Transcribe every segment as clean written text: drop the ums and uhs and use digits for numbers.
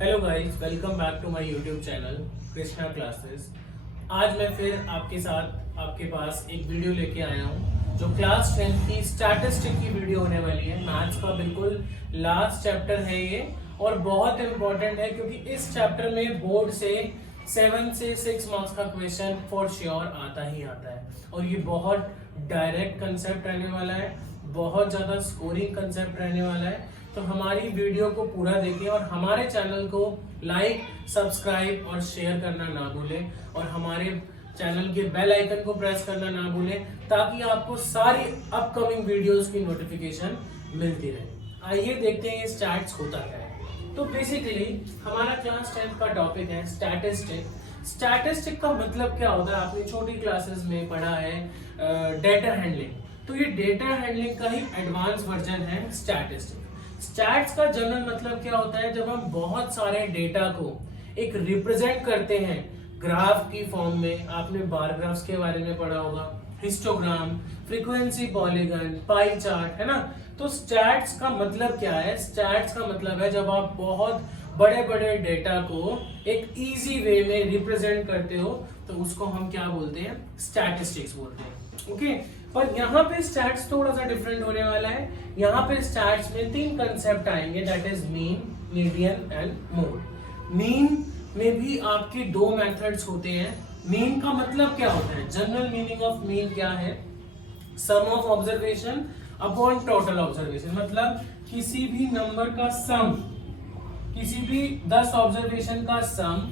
Hello guys, welcome back to my YouTube channel Krishna classes. आज मैं फिर आपके साथ आपके पास एक वीडियो लेके आया हूँ जो क्लास 10 की स्टैटिस्टिक की वीडियो होने वाली है। मैथ्स का बिल्कुल लास्ट चैप्टर है ये और बहुत इंपॉर्टेंट है क्योंकि इस चैप्टर में बोर्ड से 7 से 6 मार्क्स का क्वेश्चन फॉर श्योर आता ही आता है और ये बहुत डायरेक्ट कंसेप्ट रहने वाला है, बहुत ज्यादा स्कोरिंग कंसेप्ट रहने वाला है। तो हमारी वीडियो को पूरा देखें और हमारे चैनल को लाइक, सब्सक्राइब और शेयर करना ना भूलें और हमारे चैनल के बेल आइकन को प्रेस करना ना भूलें ताकि आपको सारी अपकमिंग वीडियोस की नोटिफिकेशन मिलती रहे। आइए देखते हैं स्टैट्स होता क्या है। तो बेसिकली हमारा क्लास 10 का टॉपिक है स्टैटिस्टिक। स्टैटिस्टिक का मतलब क्या होता है, आपने छोटी क्लासेस में पढ़ा है डेटा हैंडलिंग। तो ये डेटा हैंडलिंग का ही एडवांस वर्जन है स्टैटिस्टिक। स्टैट्स का जनरल मतलब क्या होता है, जब हम बहुत सारे डेटा को एक रिप्रेजेंट करते हैं ग्राफ की फॉर्म में। आपने बार ग्राफ्स के बारे में पढ़ा होगा, histogram, frequency polygon, pie chart, है ना। तो स्टैट्स का मतलब क्या है? स्टैट्स का मतलब है जब आप बहुत बड़े बड़े डेटा को एक इजी वे में रिप्रेजेंट करते हो तो उसको हम क्या बोलते हैं? स्टैटिस्टिक्स बोलते हैं। ओके, पर यहाँ पे स्टैट्स थोड़ा सा डिफरेंट होने वाला है। यहाँ पे स्टैट्स में 3 कंसेप्ट आएंगे, that is mean, median and mode. Mean में भी आपके 2 मेथड्स होते हैं। मीन का मतलब क्या होता है? जनरल मीनिंग ऑफ मीन क्या है? Sum of observation upon total observation. मतलब किसी भी नंबर का सम, किसी भी 10 ऑब्जर्वेशन का सम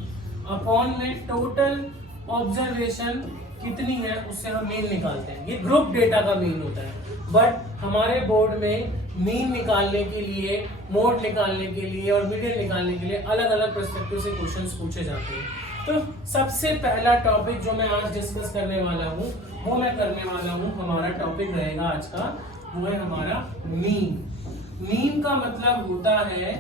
अपॉन में टोटल ऑब्जर्वेशन कितनी है उससे हम मीन निकालते हैं। ये ग्रुप डेटा का मीन होता है। बट हमारे बोर्ड में मीन निकालने के लिए, मोड निकालने के लिए और मीडियन निकालने के लिए अलग अलग पर्सपेक्टिव से क्वेश्चंस पूछे जाते हैं। तो सबसे पहला टॉपिक जो मैं आज डिस्कस करने वाला हूँ वो मैं करने वाला हूँ, हमारा टॉपिक रहेगा आज का, वो है हमारा मीन। मीन का मतलब होता है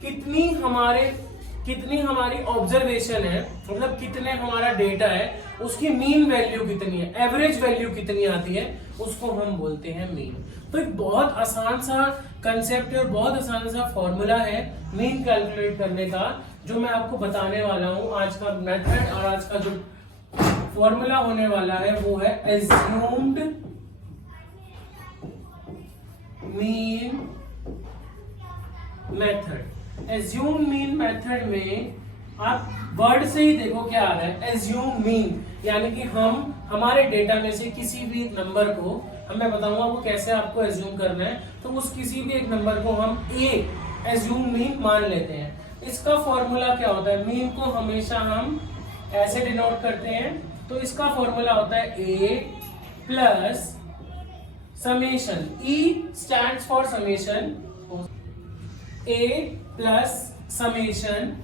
कितनी हमारी ऑब्जर्वेशन है, मतलब कितने हमारा डेटा है, उसकी मीन वैल्यू कितनी है, एवरेज वैल्यू कितनी आती है, उसको हम बोलते हैं मीन। तो एक बहुत आसान सा कंसेप्ट है और बहुत आसान सा फॉर्मूला है मीन कैलकुलेट करने का, जो मैं आपको बताने वाला हूं। आज का मेथड और आज का जो फॉर्मूला होने वाला है वो है assumed mean method. Assume mean method में आप वर्ड से ही देखो क्या आ रहा है, एज्यूम मीन, यानी कि हम हमारे डेटा में से किसी भी नंबर को, मैं बताऊंगा वो कैसे आपको एज्यूम करना है। तो उस किसी भी एक नंबर को हम ए एज्यूम मीन मान लेते हैं। इसका फॉर्मूला क्या होता है? मीन को हमेशा हम ऐसे डिनोट करते हैं। तो इसका फॉर्मूला होता है A plus summation. E stands for summation, A plus summation,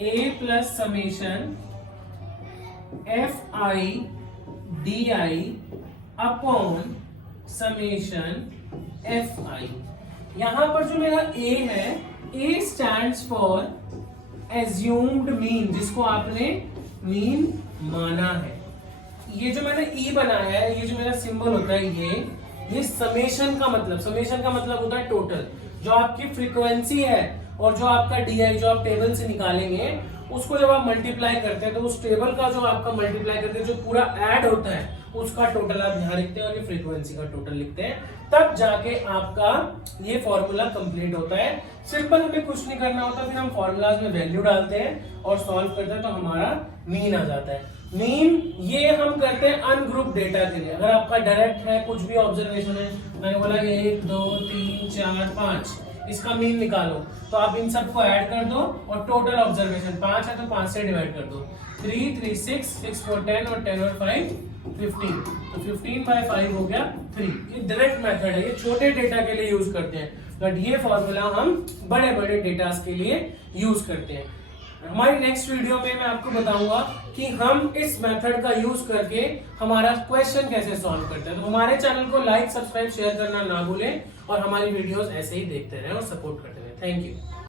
A plus summation F I D I upon summation F I. यहां पर जो मेरा ए है, A stands for assumed mean, जिसको आपने मीन माना है। ये जो मैंने ई बनाया है, ये जो मेरा सिंबल होता है, ये समेशन का मतलब होता है टोटल। जो आपकी फ्रीक्वेंसी है और जो आपका डीआई जो आप टेबल से निकालेंगे, उसको जब आप मल्टीप्लाई करते हैं तो उस टेबल का जो आपका मल्टीप्लाई करके जो पूरा ऐड होता है उसका टोटल आप यहाँ लिखते हैं और ये फ्रीक्वेंसी का टोटल लिखते हैं, तब जाके आपका ये फॉर्मूला कंप्लीट होता है। सिंपल, हमें कुछ नहीं करना होता, फिर हम फॉर्मूलाज में वैल्यू डालते हैं और सॉल्व करते हैं तो हमारा मीन आ जाता है। मीन ये हम करते हैं अनग्रुप डेटा के लिए। अगर आपका डायरेक्ट है, कुछ भी ऑब्जर्वेशन है, मैंने बोला 1 2 3 4 5, इसका मीन निकालो, तो आप इन सबको ऐड कर दो और टोटल ऑब्जर्वेशन 5 है तो 5 से डिवाइड कर दो। 3 3 6 6 4 10 और 10 और 5 15, तो 15/5 हो गया 3। ये डायरेक्ट मेथड है, ये छोटे डेटा के लिए यूज करते हैं, बट ये फॉर्मूला हम बड़े बड़े डेटा के लिए यूज करते हैं। हमारी नेक्स्ट वीडियो में मैं आपको बताऊंगा कि हम इस मेथड का यूज करके हमारा क्वेश्चन कैसे सॉल्व करते हैं। तो हमारे चैनल को लाइक, सब्सक्राइब, शेयर करना ना भूलें और हमारी वीडियोस ऐसे ही देखते रहें और सपोर्ट करते रहें। Thank you.